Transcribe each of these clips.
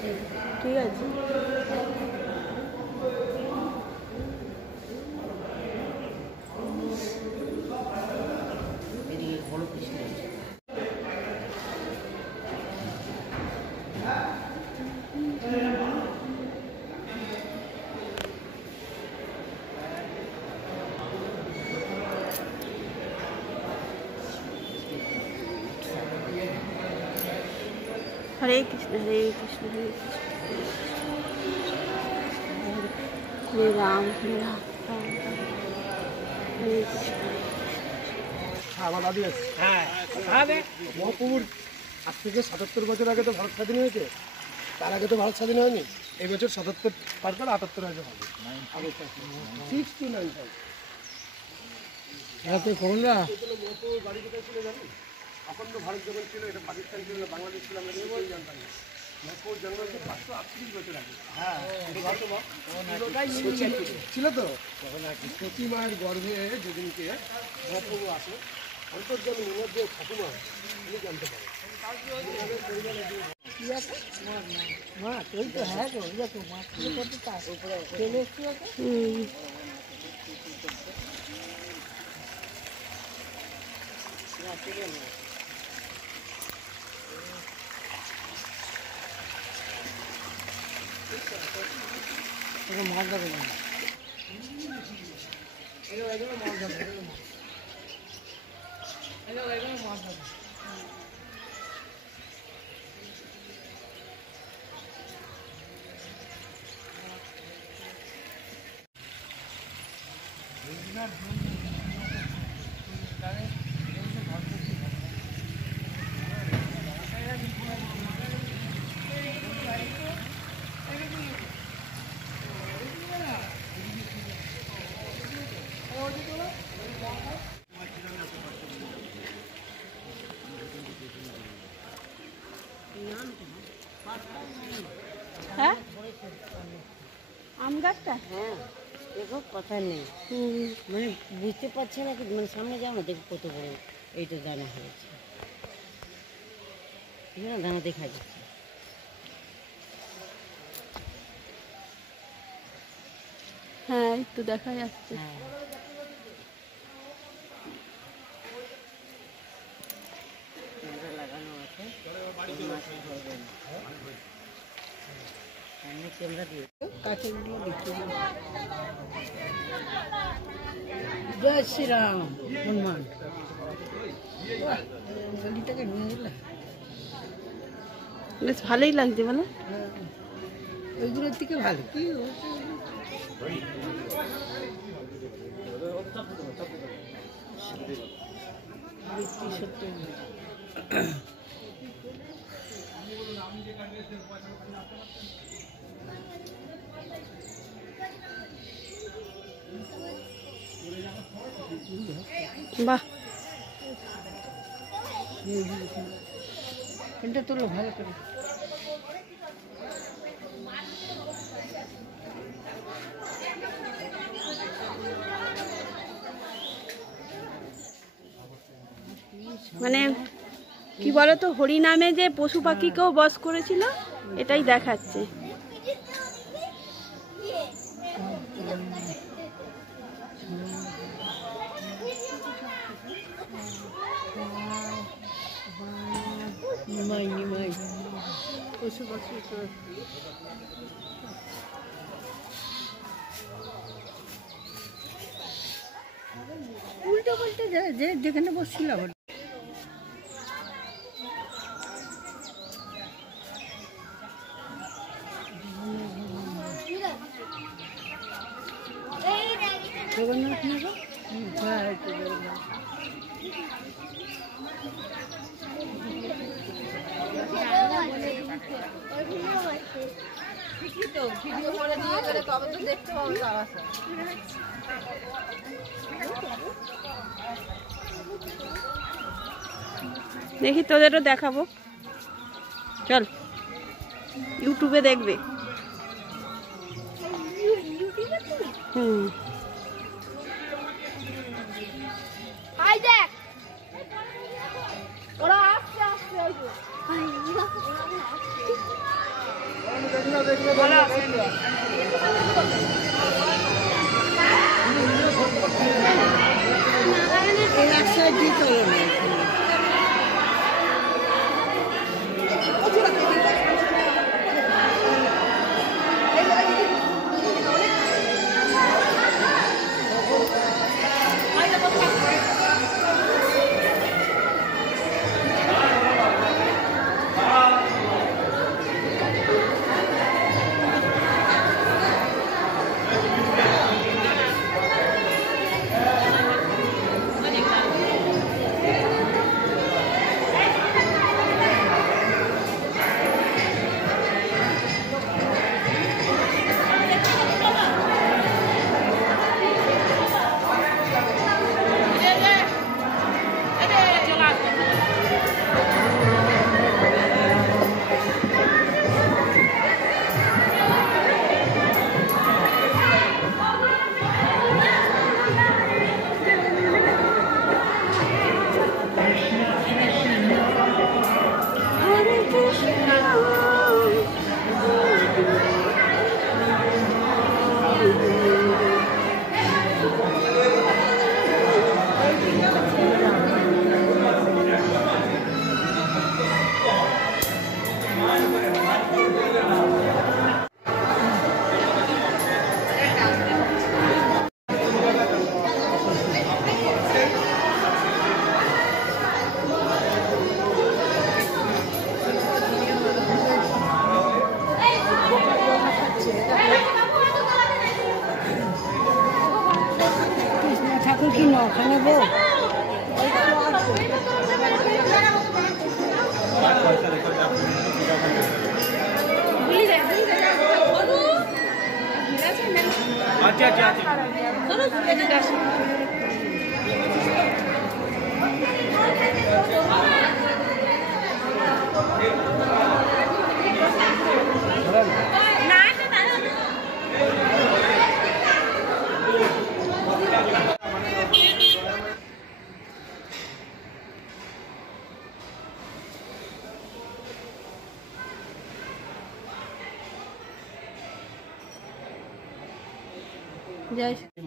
ঠিক আছে। হরে কৃষ্ণ হরে কৃষ্ণ হরে কৃষ্ণ হরে রাম হরে রাম রাম রাম হরে কৃষ্ণ। আমার দাদি আছে। হ্যাঁ, মহাপ্রভুর আজ থেকে ৭৭ বছর আগে তো ভারত স্বাধীন হয়েছে, তার আগে তো ভারত স্বাধীন হয়নি। এই বছর ৭৭ পার করে ৭৮ হয়তো হবে। 69 করুন না। মহাপ্রভুর বাড়ি কোথায় ছিল জানি? অখণ্ড ভারত যখন ছিল, এটা পাকিস্তান ছিল, বাংলাদেশ ছিল, আমরা কেউ জানতাম না। মহাপ্রভুর জন্ম হচ্ছে 538 বছর আগে। হ্যাঁ, ছিল তো। সতী মায়ের গর্ভে যেদিনকে মহাপ্রভু আসে, অন্তর্জল যে ঠাকুমা উনি জানতে পারে। মাছ ধরে মাছ হ্যাঁ, আম গাছটা? হ্যাঁ, দেখো কথা নেই, মানে বুঝতে পারছে না, মানে সামনে যাও না, দেখো কত বড় এইটা দানা হয়েছে, দানা দেখা যাচ্ছে। হ্যাঁ, একটু দেখা যাচ্ছে। হ্যাঁ, লাগানো আছে, ক্যামেরা দিয়ে কাছেগুলো দেখতে। জয় শ্রীরাম হনুমান। গলিটাকে নিয়ে গেলে বেশ ভালোই লাগছে বলো। ওইগুলোর থেকে ভালো কি সত্যি। বাহ, এটা তোলো ভালো করে। মানে কি বলতো, হরিনামে যে পশু পাখিকেও বশ করেছিল এটাই দেখাচ্ছে। পশু পাখি উল্টো পাল্টে যে যেখানে বসছিলাম জগন্নাথ নগর। হ্যাঁ, জগন্নাথ। দেখি তোদেরও দেখাবো, চল ইউটিউবে দেখবে।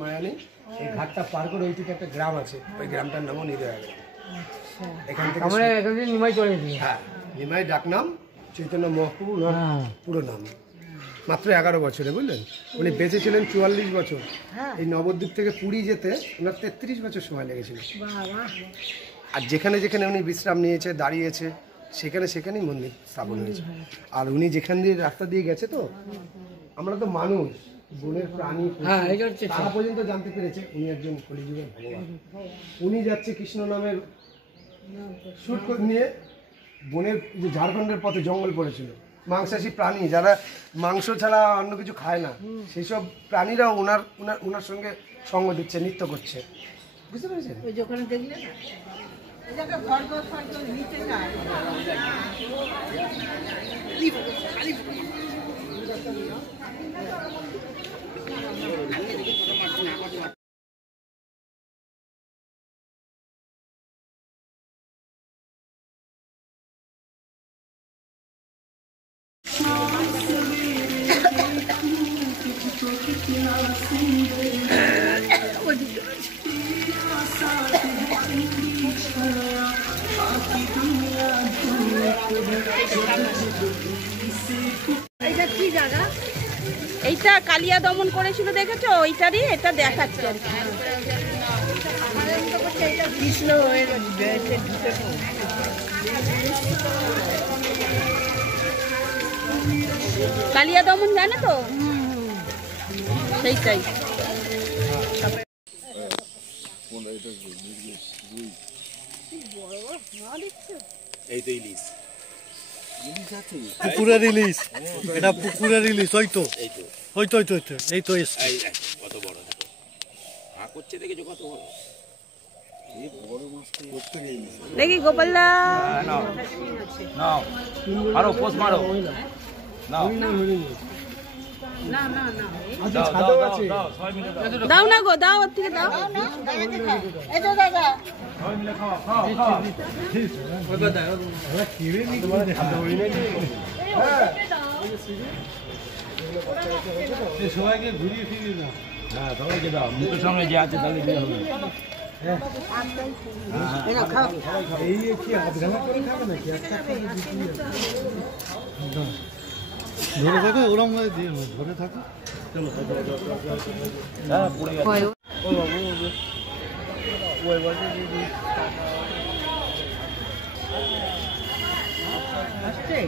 মায়ানি এই ঘাটটা পার করে ওই থেকে একটা গ্রাম আছে, ওই গ্রামটার নামও নিদয়া গ্রাম। এখান থেকে নিমাই চলে গেছি। হ্যাঁ, নিমাই ডাকনাম, চৈতন্য মহাপ্রভু ওনার পুরো নাম। মাত্র 11 বছরে, বুঝলেন? উনি বেঁচে ছিলেন 44 বছর। এই নবদ্বীপ থেকে পুরী যেতে ওনার 33 বছর সময় লেগেছিল। আর যেখানে যেখানে উনি বিশ্রাম নিয়েছে, দাঁড়িয়েছে, সেখানে সেখানেই মন্দির স্থাপন হয়েছে। আর উনি যেখান দিয়ে রাস্তা দিয়ে গেছে, তো আমরা তো মানুষ, বনের প্রাণী, তারা পর্যন্ত জানতে পেরেছে উনি একজন কলিযুগের ভগবান। উনি যাচ্ছে কৃষ্ণ নামের শুট নিয়ে বনের, যে ঝাড়খণ্ডের পথে জঙ্গল পড়েছিল, মাংসাশী প্রাণী যারা মাংস ছাড়া অন্য কিছু খায় না, সেই সব প্রাণীরা ওনার সঙ্গে সঙ্গ দিচ্ছে, নৃত্য করছে, বুঝতে পেরেছেন? ওই যে ওখানে দেখলে না, এইটা কি জায়গা? এইটা কালিয়া দমন করেছিল, দেখেছো? ওইটারই এটা দেখাচ্ছে আর কি। কৃষ্ণ কালিয়া দমন জানে তো, সেইটাই। পুকুরের ইলিশ, এটা পুকুরের ইলিশ। ওই তো এই তো কত বড় করছে, দেখেছো কত বড়? দেখি গোপালদা, নাও মারো, পোষ মারো, নাও দাও না গো, দাও ওর থেকে দাও। সবাইকে ঘুরিয়ে ফিরিয়ে না। হ্যাঁ, সবাইকে দাও, মুখের সঙ্গে যে আছে তাহলে দিয়ে হবে। এই কি আধঘানা করে খাবে নাকি? ধরে থাকো, ওরম দিয়ে ধরে থাকো। হ্যাঁ, পড়ে গেছে। ও বাবু, ওই বাজে দিদি আসছে।